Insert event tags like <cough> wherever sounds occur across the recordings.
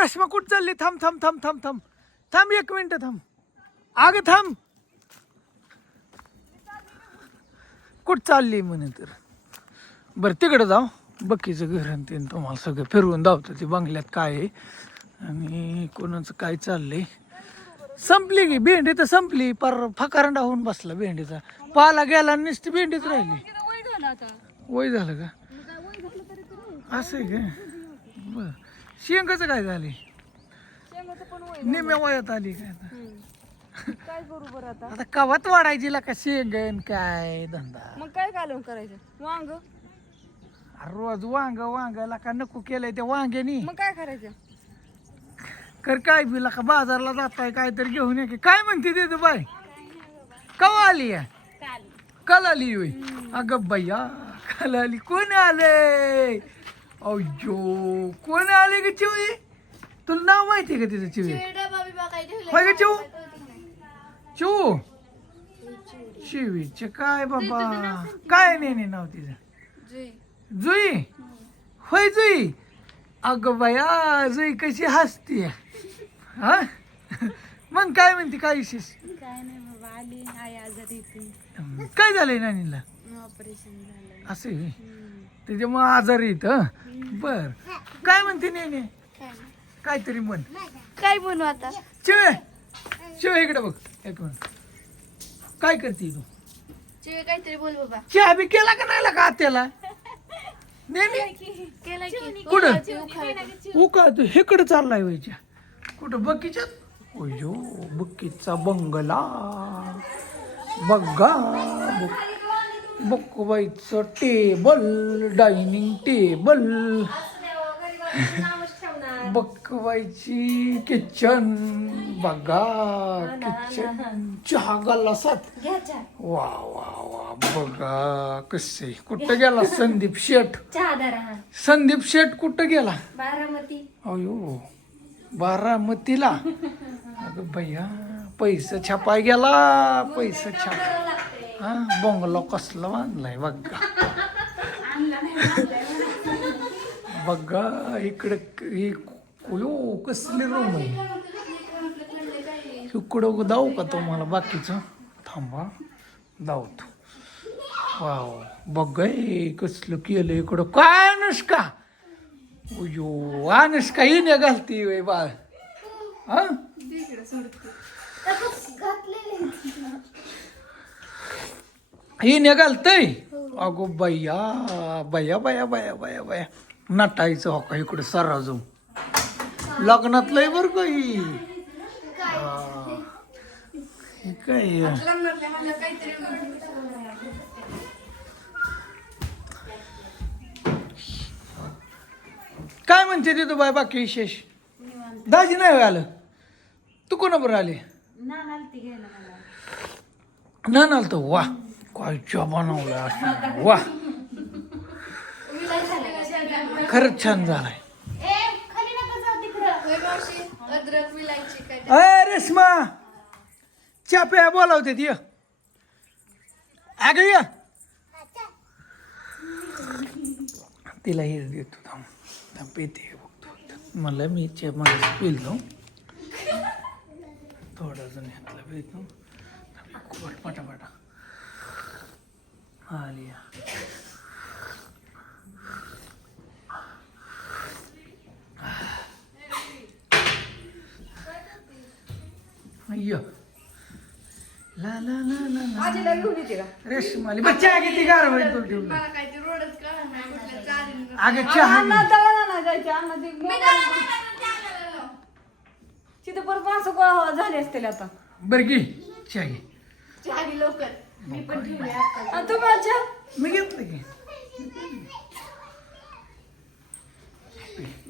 रेश्मा कुठं चालली? थांब थांब थांब थांब थांब. थांब एक मिनिट थांब. अगं थांब. कुठं चालली म्हणे तर? बरं तिकडं जाऊ. बक्कीचं घर आणि ते तुम्हाला सगळं फिरवून धावतं ते बंगल्यात काय आहे? आणि कोणाचं काय चाललंय? संपली की भेंडी तर संपली. पर फकारंडा होऊन बसला भेंडीचा. पाला गेला आणि नुसती भेंडीच राहिली. वय झालं आता. वय झालं का. असं आहे का? बर. शेंगाचं काय झाले? शेंगाचं पण वय निम्या वयात आली काय आता? हम्म. काय करू बरं आता? आता कवात वाढायची का शेंगण काय धंदा? मग काय घालून करायचं? वांग? अरे रोज वांग वांगायला का नको केलंय त्या वांग्यानी? मग काय करायचं? कर काय बिला का बाजारला जाताय काहीतरी घेऊन ये की? काय म्हणते ते बाय कवा आली या? काल. आली होय? अगं भैया काल आली. कोण आले अयो कोण आले ग चिवी तुला नाव माहिती का तिचं चिवी? होय ग चिऊ चिऊ शिवीचे काय बाबा? काय नाही नाही नाव तिचं. जुई. होय जुई? अगं बया जुई कशी हसती हा? मग काय म्हणते काय विशेष? काय नाही बाबा आली आई आजारी येते काय झालंय नानीला? ऑपरेशन झालं असं आहे त्याच्यामुळे आजारी येत बर. काय म्हणते नेने? काहीतरी म्हण. काय बनू आता? शिवे शिवे इकडे बघ. एक मिनिट. काय करते तू? चिवे काहीतरी बोल बाबा. चहा बी केला का नाही का त्याला नेहमी केला की. कुठं? उका तू इकडे चाललाय व्हायच्या कुठं बक्कीच्यात ओयो बक्कीचा बंगला. बघा. बक्कूबाईचं टेबल डायनिंग टेबल. बक्कूबाईची किचन बघा किचन चहा गलासात वा वा वा बघा कसे. कुठं गेला संदीप शेठ? संदीप शेठ कुठं गेला? बारामती. अयो बारामतीला. अगं भैया पैसा छापाय गेला पैसा छाप. हा बोंगलो कसलं बांधलाय बघा बघा इकडे ही यो कसली रूम आहे इकडं जाऊ का तुम्हाला बाकीचं थांबा धावतो वाव बघ हे कसलं केलं इकडं काय अनुष्का अयो अनुष्का हिने घालती वय बाळ हा हिने घालतय अगो बया बया बया बया बया बया नटायचं हो का इकडे सराजू लग्नात लय बर का ही? हा. हे काय? काय म्हणते ते तू बाय बाकी विशेष? दाजी नाही आलं? तू कोणाबरोबर आले? ना तर वा. काय चहा बनवला वा. खरंच छान झालाय. अद्रक विलायची काय अय रेश्मा. चहा प्या बोलावते ती. अगं ये. तिला हे देतो थांब. थांब पेते बघतो. मला मी चहा मला पिलो थोडासा घेतला पितो खूप पटापटा. आली. अय्यो. ला ला ला ला ला. आजीला घेऊन येते का? रेशमाली. बच्चा किती गार होईल तो ठेवलं मला काय ते रोडच कळणार नाही कुठल्या चारीनं. अगं चहा अण्णा घे. दळाला ना जायचे. अण्णा ते मोबाईल- तिथं परत माणसं गोळा झाले असतील आता. बरं घे. चहा घे. चारी लवकर. मी पण ठेवले आता. तू माझ्या? मी घेतलं की.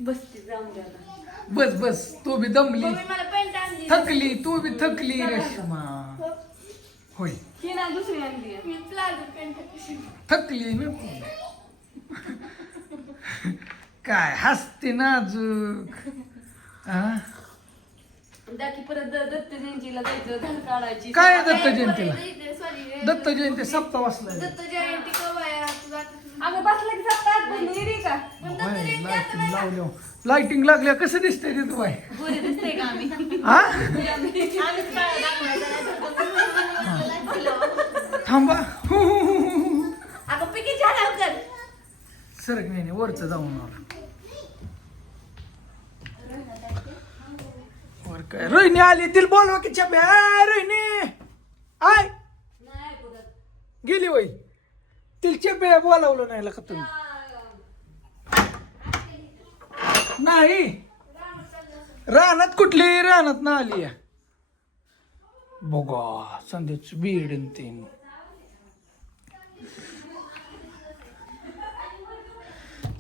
बसते जाऊन द्या आता. बस बस. तू बी दमली. मला पेंट आणली. थकली. तू बी थकली रेशमा होय. ही ना दुसरी आणली मी प्लाझो पेंट थकली ना काय? हसते नाजूक. हा? दाखी परत द- दत्त जयंतीला जायचं काढायची. काय आहे दत्त जयंतीला सॉरी दत्त जयंती सप्ताह वाचलाय दत्त जयंती कवा आहे? आज जात- आम्ही बसला की जाता आत बसली येडी का? लाइटिंग लावल्या लाइटिंग लागल्या. कसं दिसतंय ते गोरे दिसते का आम्ही? हा? आम्हीच थांबा. हु, हु, हु, हु, हु. अगं पिकी झाला कर सरक नाही नाही, वरचं जाऊन आला. रोहिणी आली तिला बोलवा की छब्या आ, रोहिणी आय गेली वय तिला छब्या बोलावलं नाही का तुम्ही. नाही. रानात कुठली? रानात ना आली या. बघा संध्याच बीड आणि तीन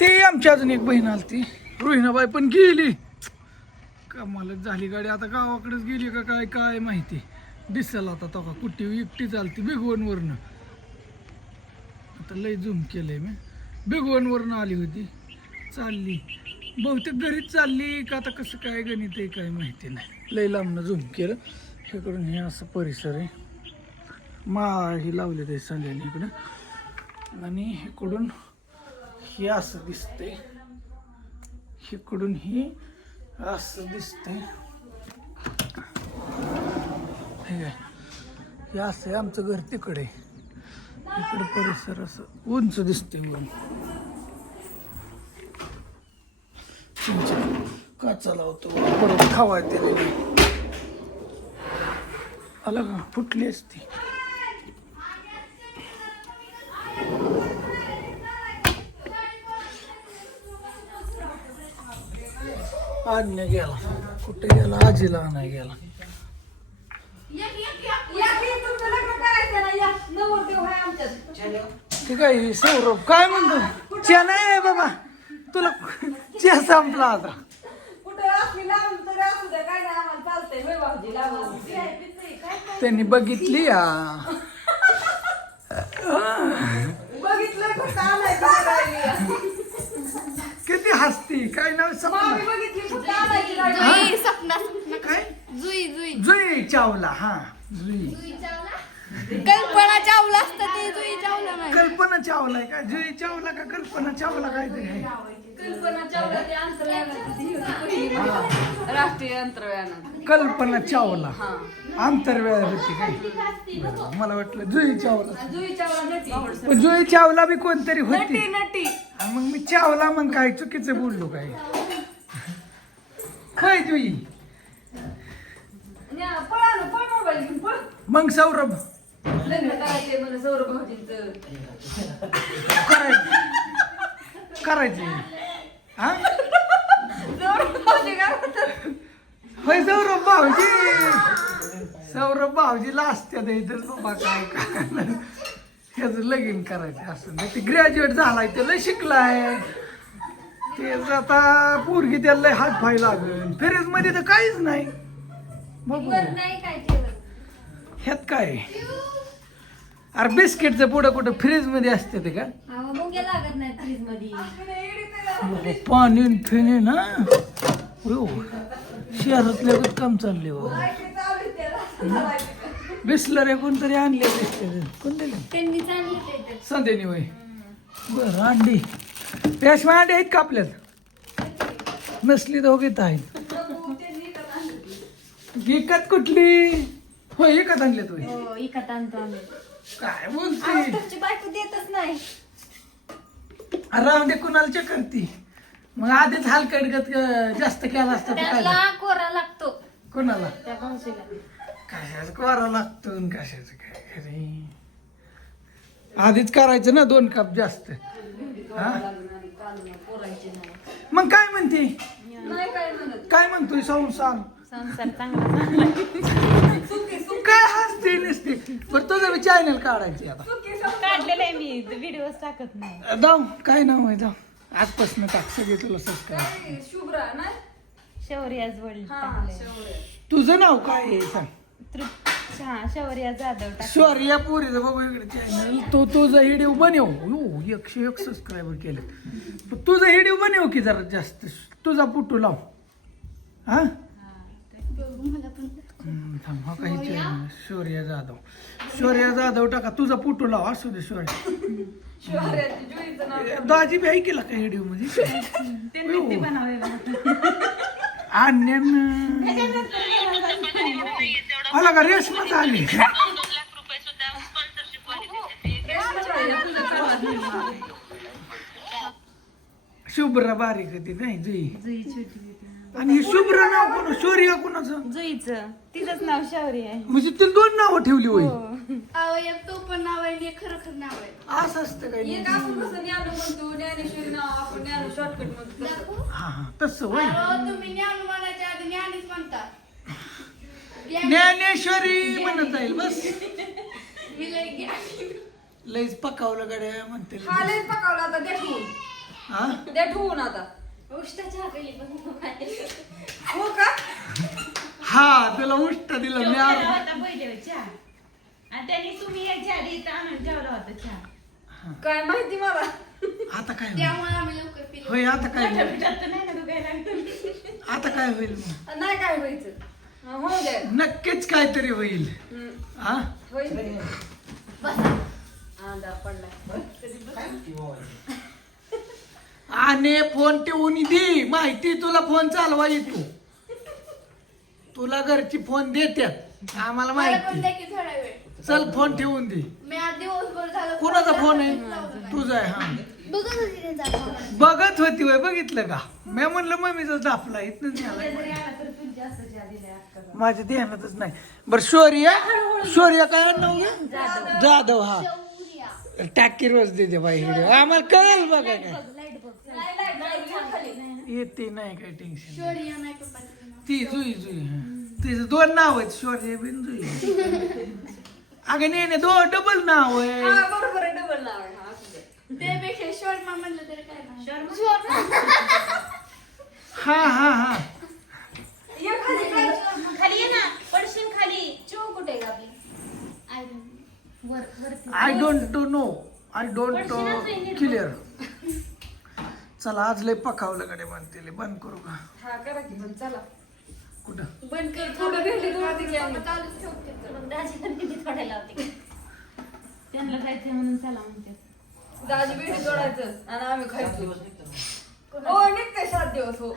ते आमची अजून एक बहीण आलती. रोहिणाबाई पण गेली. कमालच झाली गाडी. आता गावाकडेच गेली का काय काय माहिती? दिसल आता तो का कुठे एकटी चालती बिगवणवरनं आता लय झूम केलंय मी. बिगवणवरनं आली होती. चालली. बहुतेक घरीच चालली का आता कसं काय गणित आहे काय माहिती नाही. लय लांबनं झूम केलं. इकडून हे असं परिसर आहे. मा हे लावले ते संध्याने इकडं. आणि इकडून हे असं दिसतंय. इकडून ही असं दिसतंय. हे काय हे असं आहे आमचं घर तिकडे. इकडे परिसर असं उंच दिसते वन काचा लावतो परत खावायला आलं का? फुटली असती. आणण्या गेला. कुठे गेला? आजीला नाही गेला. ठीक आहे सौरभ? काय म्हणतो? च्या नाही बाबा. तुला च्या संपला आता. त्यांनी बघितली या. बघितलं हसती काय नाव सपना. जुई सपना काय? जुई जुई. जुई चावला हा. जुई. कल्पना चावला असतं ते जुई चावला नाही. कल्पना चावला का? जुई चावला का? कल्पना चावला काहीतरी आहे. राष्ट्रीय अंतर्यानात. कल्पना चावला. हा. आंतरवेळ होती काय? बरं, मला वाटलं जुई चावला. जुई चावला नटी. पण जुई चावला बी कोणतरी नटी होती. नटी हा, मग मी चावला मग काय चुकीचं बोललो काय? घेऊन पळ मग सौरभ. लग्न करायचंय मला सौरभ भाऊजींचं. करायचं करायचे हा? सौरभ भाऊजी? होय सौरभ भाऊजी. सौरभ भाऊजीला असत्या द्यायचं बाबा काय काय ह्याचं लगीन करायचं असं. नाही ते ग्रॅज्युएट झालाय ते लय शिकलाय. ते आता पोरगी त्याला लय हात पाय लागल. फ्रीजमध्ये तर काहीच नाही. बघू. ह्यात काय? अरे बिस्किटचं पुढं कुठं फ्रीजमध्ये असते ते का? अहो, मुंग्या लागत नाही फ्रीजमध्ये पाणी फेणे ना. हो शहरातल्या काम चालले हो बिस्लर कोणतरी आणले कोण दिले संध्यानी वय बरं अंडी. रेशमा अंडी आहेत का आपल्यात? नसली तर घेत आहेत. विकत कुठली? होय विकत आणल्यात होय हो इकत आणतो आम्ही. काय बोलते? तुमची बायको देतच नाही. राहून दे कुणाला करती? मग आधीच हलकट जास्त केला असता तर काय त्याला कोरा लागतो. कोणाला? त्या कशाचं करावं लागतं कशाचं काय? अरे. आधीच करायचं ना दोन कप जास्त. हा? मग काय म्हणते? काय म्हणत काय म्हणतोय संसार? संसार चांगला काय हसते नसते. बरं तुझं मी चॅनल काढायची आता. काढलेलं आहे मी व्हिडिओ टाकत नाही. जाऊ काय नाव आहे जाऊ. आजपासून टाक सगळे तुला सबस्क्राईब शुभ्रा ना वर्ल्ड तुझं नाव काय आहे सांग. हा शौर्या जाधव टाक सॉरी या पोरीचं बघू इकडे. चॅनल तो तुझा व्हिडिओ बनव. हो एकशे एक सबस्क्रायबर केले पण तुझा व्हिडिओ बनव की जरा जास्त. तुझा पुटू लाव. हा? हम्म, थांब हा काही शौर्य? जाधव. शौर्य जाधव टाका. तुझा फोटो लाव. असू दे शौर्य. शिवाऱ्याची जुईचं नाव दाजी बी ऐकला का व्हिडिओमध्ये? ते बनवलेलं. आणण्यान आला. का रेशमाच आली शुभ्र बारीक आहे ती नाही जुई. जुई छोटी होती. आणि हे शुभ्र नाव कोण? शौर्य कोणाचं? जुईचं. तिचंच नाव शौर्य आहे. म्हणजे ते दोन नावं ठेवली होई अहो एक तो पण नाव आहे आणि एक खरं खरं नाव आहे. असं असतं काय एक आपण कसं ज्ञानू म्हणतो ज्ञानेश्वरी नाव आपण ज्ञानू शॉर्टकट म्हणतो. तसं. हा. हा होय. अहो, तुम्ही ज्ञान म्हणायच्या आधी ज्ञानीच म्हणता. ज्ञानेश्वरी म्हणत जाईल बस. मी लय. लईच पकावलं गाड्या म्हणते हा लयच पकावला आता दे ठेवून हा? दे ठेवून आता. उष्टाच्या हाताली पण हो का? हा तुला उष्ट दिलं मी आर- होता पहिल्यावर चहा. आणि त्यांनी तुम्ही याच्या आधी इथं आणून ठेवला होता चहा. काय माहिती मला? आता काय होईल? त्यामुळे आम्ही लवकर पिलो. होय आता काय होईल. आता काय होईल मग? नाही काय व्हायचं? नक्कीच काहीतरी होईल. हम्म. हा? होईल. बस. अंधार पडलाय. आणि फोन ठेवून दे. माहिती तुला फोन चालवा येतो तुला घरची फोन देत्यात आम्हाला मला पण माहिती. द्या की थोडा वेळ. चल फोन ठेवून दे. मी आज दिवसभर झालं. कोणाचा फोन आहे. तुझा आहे हा. बघत होती त्यांचा फोन. बघत होती वय बघितलं का? मी म्हणलं मम्मीचा दापला इथनं जरी आला तर तू जास्त चहा दिलाय अक्का माझ्या ध्यानातच नाही बर शौर्य शौर्य काय नाव? जाधव हा. टाकी रोज देते बाई व्हिडिओ आम्हाला कळेल बघा काय. येते नाही काय टेन्शन. ती जुई जुई हा. तिचं दोन नाव आहेत शौर्य बिन जुई अगं नाही नाही दो डबल नाव आहे हा, बरोबर आहे डबल नाव आहे हा, दे. त्यापेक्षा शर्मा म्हणलं तरी काय? शर्मा. हा हा हा I don't know I don't clear चला आज लय पकावलं गाडी म्हणते बंद करू का? हा करा की चला. कुठं? बंद कर थोडं चालूच ठेवते. थोड्या लावते. त्यांना जायचं म्हणून चला म्हणते. दाजी भेटी जोडायचं आणि आम्ही खायचो. हो निघते सात दिवस हो.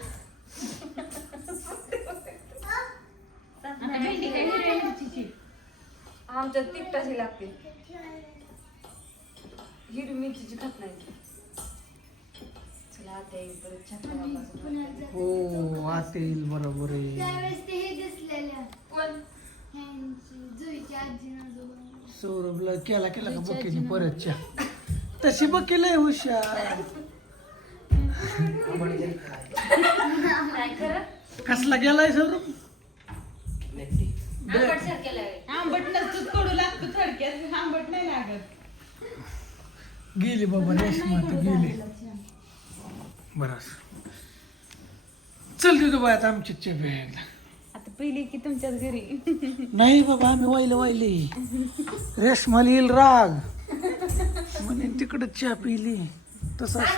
आता भेंडी काय हिरव्या मिरचीची आमच्या तिकटाची लागते. हिरवी मिरचीची खात नाही. चला आता येईल परत. हो आता येईल बरोबर आहे. त्यावेळेस ते हे दिसलेल्या कोण? ह्यांची जुईची आजी आजोबा सौरभला केला केला का बकीने? परतच्या तशी बकीला आहे हुशार. <laughs> कसला गेलाय सौरभ? आंबट नसतो कडू लागतो थोडक्यात आंबट नाही लागत. गेली बाबा रेशमा तर गेली. बरं चल तिथं बाय आता आमची चेपे एकदा आता पहिली की तुमच्याच घरी. नाही बाबा आम्ही वाहिले वाहिले रेशमाला येईल राग. म्हणे तिकडं चहा पिली तसं आहे.